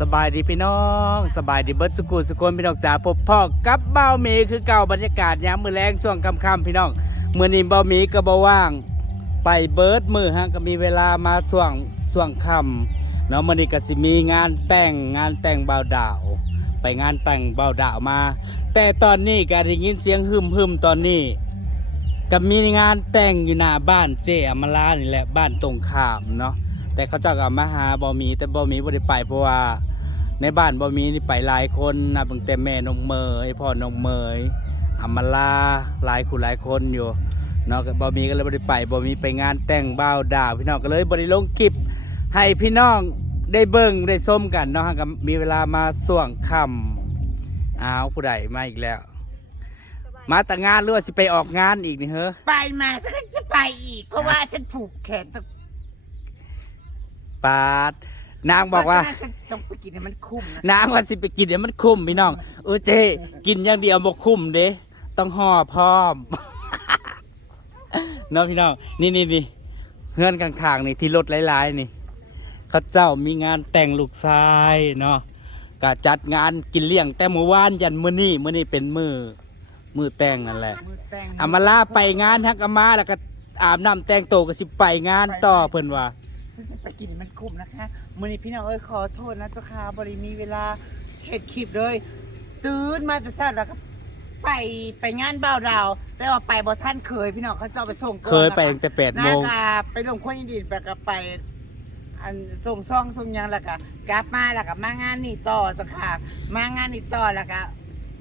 สบายดีพี่น้องสบายดีเบิร์ดสุกุลสุกลพี่น้องจ๋าพบพ่อกับเบ้ามีคือเก่าบรรยากาศยามมือแรงช่วงค่ำๆพี่น้องเมื่อนี้เบ้ามีก็บ่ว่าง ไปเบิร์ดมือฮะก็มีเวลามาช่วงช่วงค่ำเนาะมื่อนี้ก็สิมีงานแต่งงานแต่งบ่าวดาว ไปงานแต่งบ่าวดาวมา แต่ตอนนี้ก็ได้ยินเสียงหึมหึมตอนนี้ก็มีงานแต่งอยู่หน้าบ้านเจอมาลานี่แหละบ้านตรงข้ามเนาะ แต่เขาเจ้าก็มาหาบอมี แต่บอมีบ่ได้ไปเพราะว่าในบ้านบอมีนี่ไปหลายคนนะตั้งแต่แม่นงเมยพ่อนงเมยอมาลาหลายคู่หลายคนอยู่เนาะก็บอมีก็เลยบ่ได้ไปบอมีไปงานแต่งบ่าวดาวพี่น้องก็เลยบ่ได้ลงคลิปให้พี่น้องได้เบิ่งได้ส้มกันเนาะก็มีเวลามาส่วงค่ำอ้าวผู้ใดมาอีกแล้ว มาแต่งานหรือว่าสิไปออกงานอีกนี่เฮ้อไปมาฉันก็จะไปอีก เพราะว่าฉันผูกแขนต้อง ปาดนางบอกว่าเพระฉะนั้นฉันต้องไปกินให้มันคุ้มนะนางว่าสิไปกินเดี๋ยวมันคุ้มพี่น้องเออเจ กินอย่างเดียวบ่คุ้มเด้ต้องห่อพร้อม เนาะพี่น้องนี่นี่นี่เพื่อนข้างๆนี่ที่รถหลายๆนี่ เขาเจ้ามีงานแต่งลูกชายเนาะก็จัดงานกินเลี้ยงแต่เมื่อวานยันมื้อนี้มื้อนี้เป็นมือมือแต่งนั่นแหละมือแต่งอามาลาไปงานฮักอามาแล้วก็อาบน้ำแต่งโตวก็สิไปงานต่อเพิ่นว่า ฉันจะไปกินให้มันคุ้มนะคะมื่อนี้พี่น้องเอ้ยขอโทษนะเจ้าค่ะบริมีเวลาเห็ดคลิปเลย ตื่นมาแต่เช้าแล้วก็ไปไปงานบ่าวดาว แต่ว่าไปบ่ท่านเคยพี่น้องเขาเจ้าไปส่งก่อนเคยไปนะคะตั้งแต่แปดโมนางกาไปลงข้อยินดีไปกับไป อันส่งซองส่งหยังแล้วก็กลับมาแล้วก็มางานนี่ต่อเจ้าค่ะ มางานนี่ต่อแล้วก็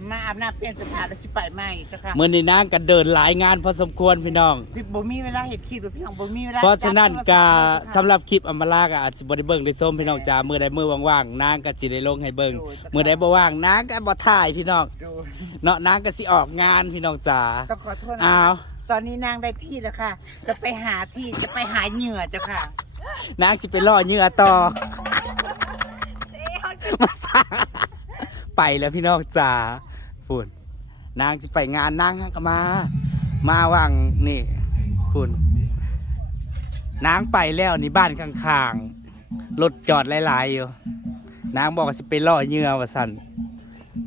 มาอาบน้ำเปลี่ยนเสื้อผ้าแล้วสิไปใหม่เจ้าค่ะเมื่อนี้นางก็เดินหลายงานพอสมควรพี่น้อง พี่บ่มีเวลาเห็ดคลิปหรือพี่น้องบ่มีเวลาเพราะฉะนั้นก็จับโทรศัพท์สำหรับคลิปอมราก็อาจสิบ่ได้เบิ่งได้ส้มพี่น้องจ้ามื้อใดมื้อว่างๆนางก็สิได้ลงให้เบิ่งมื้อใดบ่ว่างนางก็บ่ถ่ายพี่น้องดูเนาะนางก็สิออกงานพี่น้องจ้าต้องขอโทษนะอ้าวตอนนี้นางได้ที่แล้วค่ะ จะไปหาที่จะไปหาเหยื่อเจ้าค่ะ นางสิไปล่อเหยื่อต่อมาสร้างไปแล้วพี่น้องจ้า ฝุ่นนางสิไปงานนางก็มา มาว่างนี่ฝุ่นนางไปแล้วนี่บ้านข้างๆรถจอดหลายๆอยู่นางบอกว่าสิไปล่อเหยื่อว่าสัน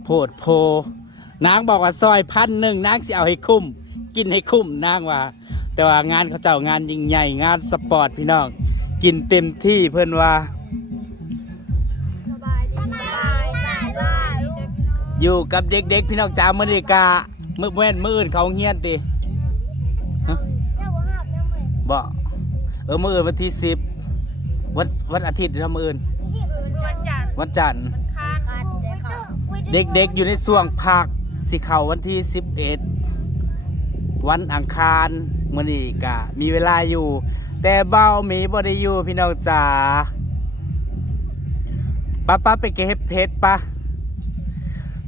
โพดโพ นางบอกว่าซอยพันหนึ่งนางสิเอาให้คุ้ม กินให้คุ้มนางว่า แต่ว่างานเขาเจ้างานยิ่งใหญ่งานสปอร์ตพี่น้องกินเต็มที่เพื่อนว่า อยู่กับเด็กๆพี่น้องจ้ามื่อนี้กามื่อเว้นมื่ออื่นเขาเฮียนติฮะเจ้าหับเจ้าเหมือนบ่เออมื่ออื่นวันที่สิบวันวันอาทิตย์หรือมื่ออื่นที่อื่นวันจันทร์วันจันทร์คานคานเด็กเด็กๆอยู่ในช่วงพักสิเข้าวันที่สิบเอ็ดวันอังคารมื่อนี้กะมีเวลาอยู่ แต่เบ้าหมีบ่ได้อยู่พี่น้องจ๋าป้าป้าไปเก็บเพชรปะ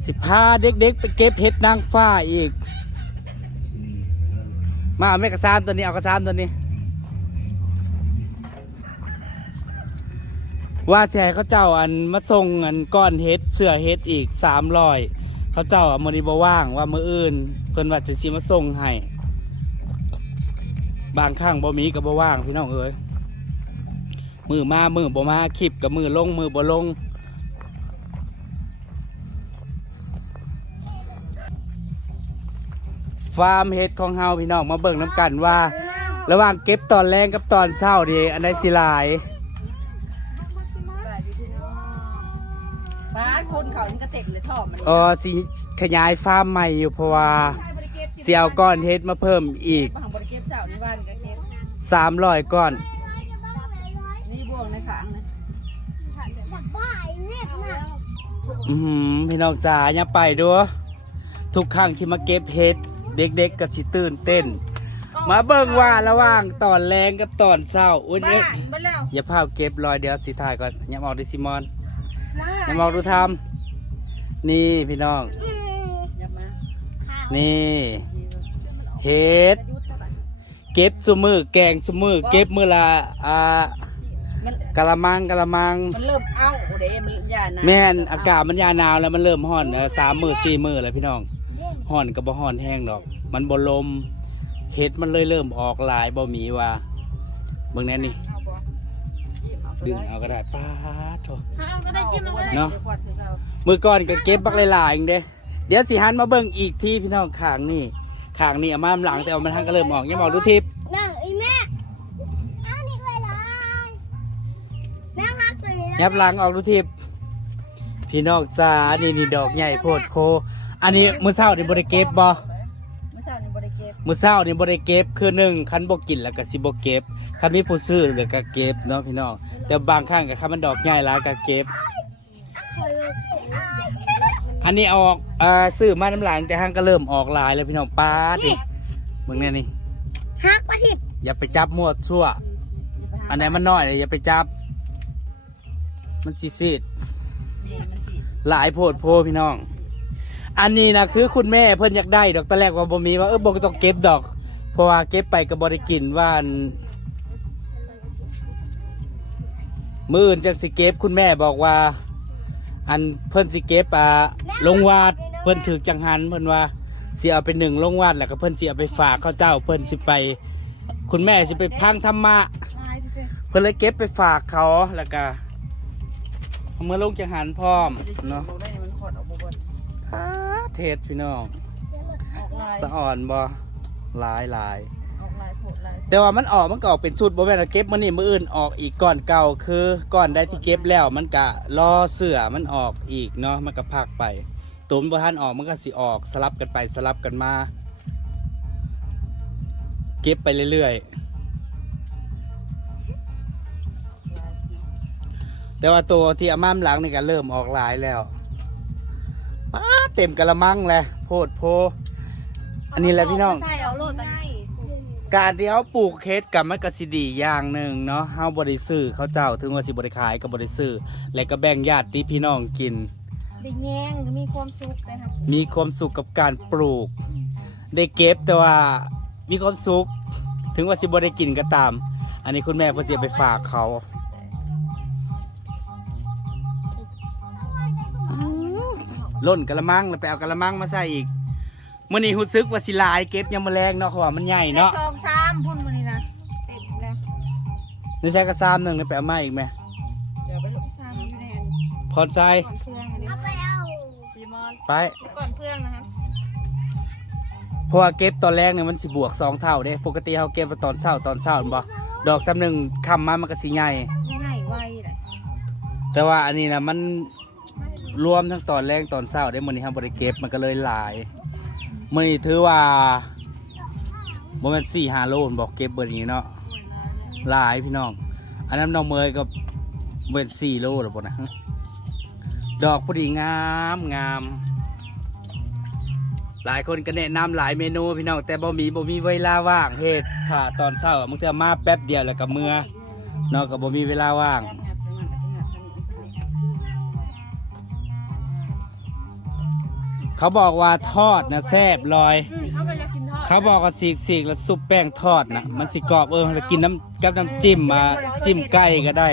สิพาเด็กๆไปเก็บเพชรนางฟ้าอีก มาเอาแม่กระซามตัวนี้เอากระซามตัวนี้ ว่าสิให้เขาเจ้าอันมาส่งอันก้อนเฮ็ดเสื้อเฮ็ดอีกสามร้อยเขาเจ้าอะมื้อนี้บ่ว่างว่ามื้ออื่นเพิ่นว่าจะสิมาส่งให้บางครั้งบ่มีก็บ่ว่างพี่น้องเอ้ยมือมามือบ่มาคลิปกับมือลงมือบ่ลง ฟาร์มเฮ็ดของเฮาพี่น้องมาเบิ่งน้ำกันว่า ระหว่างเก็บตอนแรงกับตอนเช้าดีอันใดสิหลาย บ้านคนเขานี่ก็เต็มเลยท่อมันเออสิขยายฟาร์มใหม่อยู่เพราะว่าเสียวก้อนเฮ็ดมาเพิ่มอีกบางบริเก็บเสาในบ้านก็เก็บ300ก้อน นี่บวงในขางนะบ้าเรียกนะอือหือพี่น้องจ๋าอย่าไปเด้วยทุกครั้งที่มาเก็บเฮ็ด เด็กๆก็สิตื่นเต้น มาเบิ่งว่าระหว่างตอนแรงกับตอนเช้าอุ้ยบ้าเอ๊ะนบ้านแล้วอย่าพาเก็บรอยเดียวสิถ่ายก่อนอย่ามองดิซิมอนน้าอย่ามองดูทำนี่พี่น้องอย่ามานี่เฮ็ดเก็บซุมือแกงซุมือเก็บมือละอ่ามันกะละมังกะละมังมันเริ่มเอ้าเด้มันยานะแม่นอากาศมันยาหนาวแล้วมันเริ่มห่อนเออสามมือสี่มือแล้วพี่น้อง ห่อนก็บ่ห่อนแห้งดอก มันบ่ลมเห็ดมันเลยเริ่มออกหลายบ่มีว่าเบิ่งแน่นี่เอาบ่หยิบเอาตัวดึงเอาก็ได้ป้าดโถเอาก็ได้จิ้มเอาก็ได้เนาะดี๋ยวขวดให้เรามือก่อนก็เก็บบักหลายๆเองเด้เดี๋ยวสิหันมาเบิ่งอีกที่พี่น้องข้างนี่ข้างนี่เอามาหลังแต่ว่ามันทางก็เริ่มออกยังบอกดูทิพย์นั่งไอ้แม่อ้าวนี่เลยเลยนั่งรักเลยยับหลังออกดูทิพย์พี่น้องจ้านี่นี่ดอกใหญ่โพดโพ อันนี้มื้อเช้านี่บ่ได้เก็บบ่เมื่อเช้านี่บ่ได้เก็บมื้อเช้านี่บ่ได้เก็บคือหนึ่งคันบ่กินแล้วก็สิบ่เก็บคันมีผู้ซื้อแล้วก็เก็บเนาะพี่น้องแต่บางครั้งก็คันมันดอกใหญ่หลายก็เก็บ อันนี้ออกเอ่อซื้อมาน้ำหลังแต่ห้างก็เริ่มออกหลายแล้วพี่น้องป้าดดิมึงเนี่ยนี่ฮักปะทิบอย่าไปจับมั่วชั่ว อันไหนมันน้อยเลยอย่าไปจับ มันสิซีดนี่มันสิหลายโพดโพพี่น้อง อันนี้นะคือคุณแม่เพิ่นอยากได้ดอกตอนแรกว่าบ่มีว่าเออบ่ต้องเก็บดอก เพราะว่าเก็บไปก็บ่ได้กินว่าอันมื้ออื่นจักสิเก็บคุณแม่บอกว่า อันเพิ่นสิเก็บอ่าลงวาดเพิ่นถือจังหันเพิ่นว่าสิเอาไปหนึ่งลงวาดแล้วก็เพิ่นสิเอาไปฝากเขาเจ้าเพิ่นสิไป คุณแม่สิไปพังธรรมะ เพิ่นเลยเก็บไปฝากเขาแล้วก็เอามื่อลงจังหันพร้อมเนาะ เทศพี่น้องออกลายสะอ่อนบ่หลายหลายออกลายโผดลายแต่ว่ามันออกมันก็ออกเป็นชุดบ่แม่นว่าเก็บมื้อนี้มื้ออื่นออกอีกก่อนเก่าคือก่อนได้ที่เก็บแล้วมันก็รอเสือมันออกอีกเนาะมันก็พักไปตัวมันบ่ทันออกมันก็สิออกสลับกันไปสลับกันมา เก็บไปเรื่อยๆแต่ว่าตัวที่อาม่ามหลังนี่ก็เริ่มออกหลายแล้ว ป้าดเต็มกะละมังเลยโพดโพ อันนี้แหละพี่น้อง ใช่เอาโลดไปการที่เขาปลูกเคสกับมันก็สิดีอย่างหนึ่งเนาะเฮาบ่ได้ซื้อเขาเจ้าถึงว่าสิบ่ได้ขายก็บ่ได้ซื้อและก็แบ่งญาติพี่น้องกิน ได้แยงก็มีความสุขนะครับมีความสุขกับการปลูก ได้เก็บแต่ว่ามีความสุข ถึงว่าสิบ่ได้กินก็ตาม อันนี้คุณแม่เพิ่นสิเอาไปฝากเขา ล่นกะละมังแล้วไปเอากะละมังมาใส่อีกมื้อนี้รู้สึกว่าสิหลายเก็บยามมื้อแรงเนาะเพราะว่ามันใหญ่เนาะสองสามพุ่นมื้อนี้นะเจ็บแล้วนี่ใช้กระซามหนึงแล้วไปเอามาอีกไหมเดี๋ยวไปลงซ้ำอยู่ในอันพรใจก่อนเพื่องอันนี้เอาไปเอาพี่มอนไป ก่อนเพื่องนะครับเพราะว่าเก็บตอนแรกเนี่ยมันสิบวกสองเท่าเด้ปกติเขาเก็บตอนเช้าตอนเช้าเห็นบ่ดอกซ้ำหนึ่งคำมามันก็สิใหญ่ ง่ายไวเลยแต่ว่าอันนี้นะมัน รวมทั้งตอนแรกตอนเช้าได้มื้อนี้เฮาบ่ได้เก็บมันก็เลยหลายมื้อนี้ถือว่าบ่แม่น4 5โลนบอกเก็บเบิดนี้เนาะหลายพี่น้อง อันนั้นน้องเมยก็เบิด4โลแล้วบ่นะดอกพอดีงามงาม หลายคนก็แนะนำหลายเมนูพี่น้องแต่บ่มีบ่มีเวลาว่างเฮ็ดถ้าตอนเช้ามึงเทื่อมาแป๊บเดียวแล้วก็เมื่อเนาะก็บ่มีเวลาว่าง เขาบอกว่าทอดนะแซ่บลอย อืมเขาไปจะกินทอดเขาบอกว่าสีกสีกแล้วซุปแป้งทอดนะมันสิกรอบเออแล้วกินน้ำกับน้ำจิ้มมาจิ้มไก่ก็ได้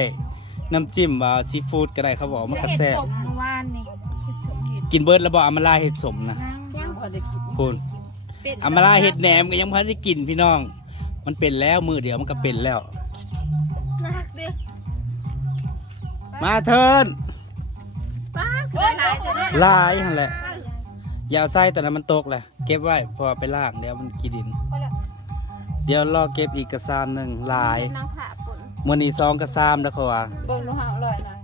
น้ำจิ้มว่าซีฟู้ดก็ได้เขาบอกว่ามันก็แซ่บเมื่อวานนี่เห็ดสมเห็ดกินเบิร์ดแล้วบอกอามาลาเห็ดสมนะยังพอได้กินพูนอามาลาเห็ดแหนมก็ยังพันได้กินพี่น้อง มันเป็นแล้วมือเดียวมันก็เป็นแล้วนักดิมาเทินป้าเฮ้ยหายตัวนี้ลายหั่นแหละ อยาวไส้แต่นั้นมันตกแหละเก็บไว้เพอไปล่างเดี๋ยวมันกินดินเดี๋ยวรอเก็บอีกกระซามหนึ่งลายนางผ่าปนมื่อนี้ซองกระซามแล้วเขาว่าเบิ่งดูหาอร่อยนะ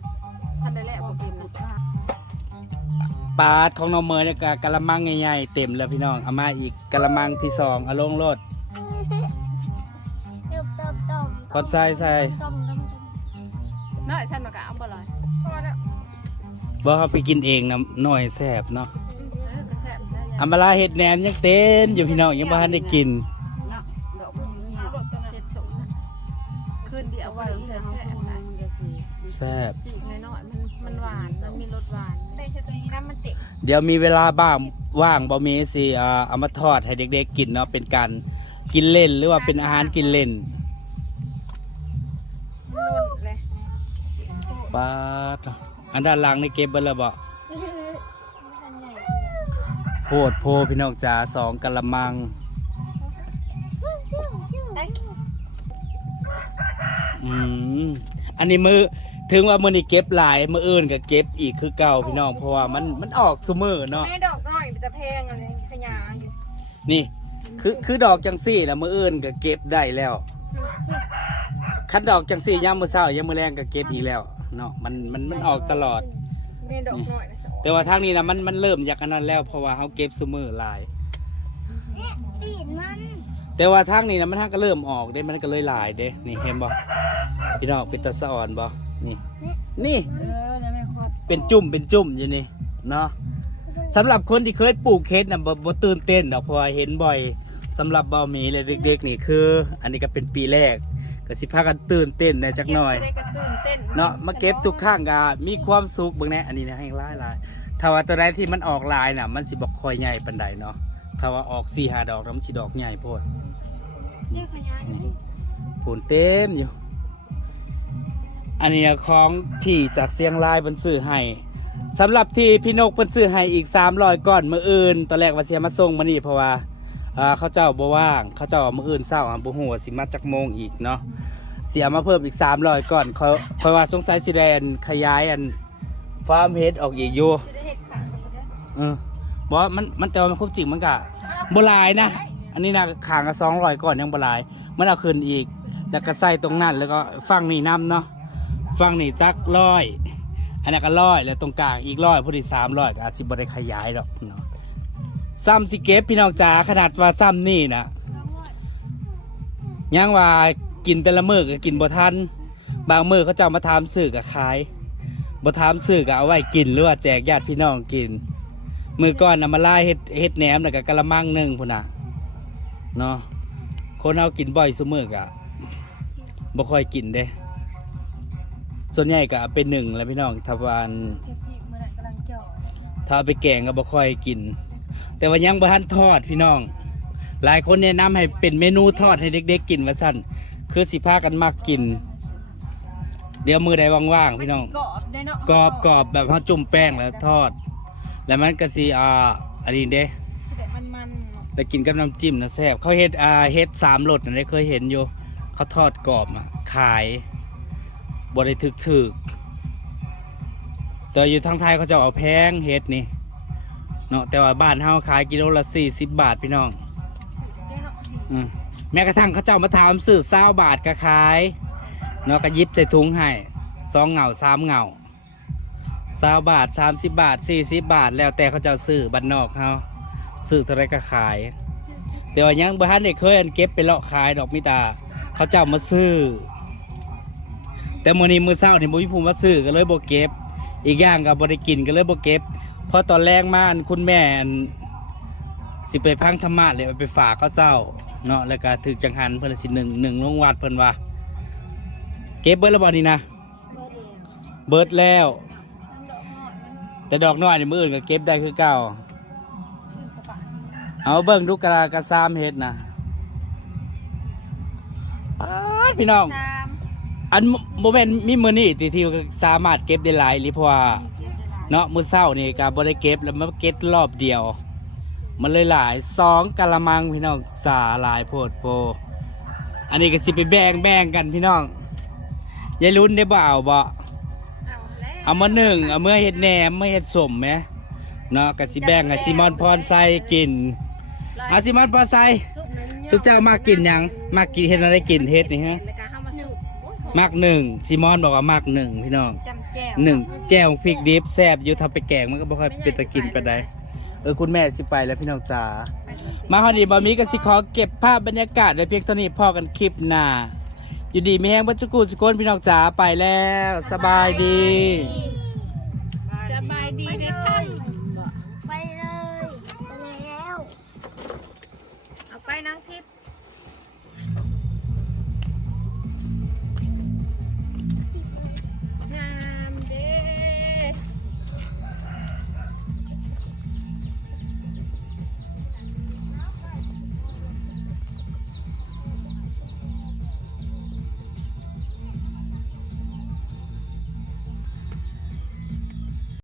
ท่านได้แล้วบ่กินนะปาดของน้องเมย์เนี่ยกะละมังใหญ่ๆเต็มแล้วพี่น้องเอามาอีกกะละมังที่สองเอาลงรถเติมเติมเติมพอดใส่ใส่ต้มต้มน้อยฉันมากะเอาบ่ลอยพอแล้วบ่เขาไปกินเองนะหน่อยแซ่บเนาะ อามาลาเห็ดแหนมยังเต็มอยู่พี่น้องยังบ่ทันได้กินคืนเดียวว่าอีแซ่บได้แซ่บจีกน้อยๆมันมันหวานมันมีรสหวานแค่ตัวนี้น้ำมันเตะเดี๋ยวมีเวลาบ้างว่างบ่มีสิอ่าเอามาทอดให้เด็กๆกินเนาะเป็นการกินเล่นหรือว่าเป็นอาหารกินเล่นมันล้นเลยปาอันด้านล่างในเก็บเบิดแล้วบ่ โพดโพพี่น้องจ๋าสองกะละมัง อืม อันนี้มือถึงว่ามื้อนี้เก็บหลายมื้ออื่นก็เก็บอีกคือเก่าพี่น้องเพราะว่ามันมันออกซุมื้อเนาะ แม่ดอกน้อยมันจะแพงอะไรขยาอยู่นี่ คือคือดอกจังซี่นะมื้ออื่นก็เก็บได้แล้วคันดอกจังซี่ยามมื้อเช้ายามมื้อแลงก็เก็บอีกแล้วเนาะมันมันมันออกตลอด แม่ดอกน้อยนะสะแต่ว่าทางนี้นะมันมันเริ่มอยากอันนั้นแล้วเพราะว่าเขาเก็บซุมื้อหลายเนี่ยปีนมันแต่ว่าทางนี้นะมันทางก็เริ่มออกเด้มันก็เลยหลายเด้นี่เห็นบ่พี่น้องเป็นตะสะอ่อนบ่นี่ นี่ เออแล้วแม่ควัดเป็นจุ่มเป็นจุ่มอยู่นี่เนาะสำหรับคนที่เคยปลูกเฮ็ดน่ะบ่บ่ตื่นเต้นดอกเพราะว่าเห็นบ่อยสำหรับเบาหมีเลยเด็กๆนี่คือ อันนี้ก็เป็นปีแรก ก็สิพากันตื่นเต้นแหน่จักหน่อยเก็บจะได้กระตุ้นเต้นเนาะมาเก็บทุกข้างก็มีความสุขเบิ่งแน่อันนี้นะให้หลายหลายถ้าว่าตัวใดที่มันออกลายน่ะ มันสิบ่ค่อยใหญ่ปานใดเนาะถ้าว่าออก4 5ดอกแล้วมันสิดอกใหญ่โพดเรียกขยายนี่ผูนเต็มอยู่ อันนี้ของพี่จากเสียงรายเพิ่นซื้อให้สำหรับที่พี่นกเพิ่นซื้อให้อีก300ก้อนมื้ออื่นตอนแรกว่าสิเอามาส่งมื้อนี้เพราะว่า อ่าเขาเจ้าบ่ว่างเขาเจ้ามื้ออื่นเช้าอะบ่ฮู้ว่าสิมาจักโมงอีกเนาะเสิเอามาเพิ่มอีก300ก้อนเขาเพราะว่าสงสัยสิได้อันขยายอันฟาร์มเฮ็ดออกอีกอยู่จะได้เห็ดขาดกันไปได้เออบอกว่มันมันแต่ว่ามันควบจริงมันกะบหลายนะ อันนี้นะขางกับสองรอยก่อนยังบหลาย มันเอาคืนอีก แล้วก็ใส่ตรงนั้นแล้วก็ฟังนี่น้ำเนาะฟังนี่จักร้อยอันนั้นก็ร้อยแล้วตรงกลางอีกร้อยพอดีสามร้อยก็อาจจะบ่ได้ขยายดอกเนาะ ซ้ำสิเก็บพี่น้องจ๋าขนาดว่าซ้ำนี่นะยังว่ากินแต่ละมือก็กินบ่ทันบางมือเขาจะเอามาทำสื่อกับขายบ่ทำสื่อก็เอาไว้กินหรือว่าแจกญาติพี่น้องกิน มือก่อนนำมาล่าเฮ็ดเฮ็ดแหนมแล้วก็กะละมังหนึ่งพุ่นน่ะเนาะคนเอากินบ่อยซุมือกะบ่ค่อยกินเด้ ส่วนใหญ่ก็เอาเป็นหนึ่งแล้วพี่น้องถ้าวานเก็บไหร่กำลังเจาะถ้าไปแกงก็บ่ค่อยกิน แต่ว่ายังบ่ทันทอดพี่น้อง หลายคนแนะนำให้เป็นเมนูทอดให้เด็กๆกินว่าซั่นคือสิพากันมักกิน เดี๋ยวมือใดว่างๆพี่น้องกรอบได้เนาะกรอบกรอบแบบเขาจุ่มแป้งแล้วทอด แล้วมันก็สิอ่าอันนี้เด้สิแบบมันๆเนาะแล้วกินกับน้ำจิ้มนะแซ่บเขาเฮ็ดอ่าเฮ็ดสามรสนะได้เคยเห็นอยู่เขาทอดกรอบอะขายบ่ได้ถึกถึกๆแต่อยู่ทางไทยเขาจะเอาแพงเฮ็ดนี่ เนาะแต่ว่าบ้านเฮาขายกิโลละ40บาทพี่น้องได้เนาะอืมแม้กระทั่งเขาเจ้ามาถามซื้อ20บาทก็ขายเนาะก็หยิบใส่ถุงให้สองเหงาสามเหงา20บาท30บาท40บาท แล้วแต่เขาเจ้าซื้อบ้านนอกเฮาซื้อเท่าไรก็ขาย แต่ว่ายังบ่ทันได้เคยอันเก็บไปเลาะขายดอกมิตา เขาเจ้ามาซื้อ แต่มื้อนี้มื้อเช้านี่บ่มีผู้มาซื้อก็เลยบ่เก็บ อีกอย่างก็บ่ได้กินก็เลยบ่เก็บเพราะตอนแรกมาอันคุณแม่อันสิไปพังธรรมะเลยเอาไปฝากเขาเจ้าเนาะแล้วก็ถึกจังหันเพิ่นสิหนึ่งหนึ่งลงวัดเพิ่นว่า เก็บเบิดแล้วบ่นี่นะ เบอร์เดียวเบิดแล้วน้ำดอกน้อยมันแต่ดอกน้อยนี่มื้ออื่นก็เก็บได้คือเก่าขึ้นกระบะเอาเบิ่งดูกะลากะซามเฮ็ดนะปาดพี่น้อง สามอันโมเมนต์มีมือนี่ที่ที่สามารถเก็บได้หลายหรือเพราะว่า เนาะมือเศร้านี่ก็บ่ได้เก็บแล้วมาเก็บรอบเดียว มันเลยหลายสองกะละมังพี่น้องสาหลายโพดโพ อันนี้ก็สิไปแบ่งแบ่งกันพี่น้องยายรุ่นได้บ่เอาบ่เอาแล้วเอามาหนึ่งเอาเมื่อเฮ็ดแหนมเมื่อเฮ็ดสมไหมเนาะก็สิแบ่งให้ซิมอนพรไซกินอาซิมอนพรไซซุปนั้นทุกเจ้ามากินหยังมากินเฮ็ดอะไรกินเฮ็ดนี่ฮะในการเข้ามาสุกโอ้ยมากหนึ่งซิมอนบอกว่ามากหนึ่งพี่น้องจำ แจ่วหนึ่งแจ่วพริกดิบแซ่บอยู่ทำไปแกงมันก็บ่ค่อยเป็นตะกินปานใดเออคุณแม่สิไปแล้วพี่น้องจ๋ามาฮอดนี้บ่มีก็สิขอเก็บภาพบรรยากาศไว้เพียงเท่านี้พอกันคลิปหน้าอยู่ดีมีแฮงบัจจุกูสุกคนพี่น้องจ๋าไปแล้ว สบายดี สบายดีเด้อท่านไปเลย ไปแล้ว เอาไปนางทิพย์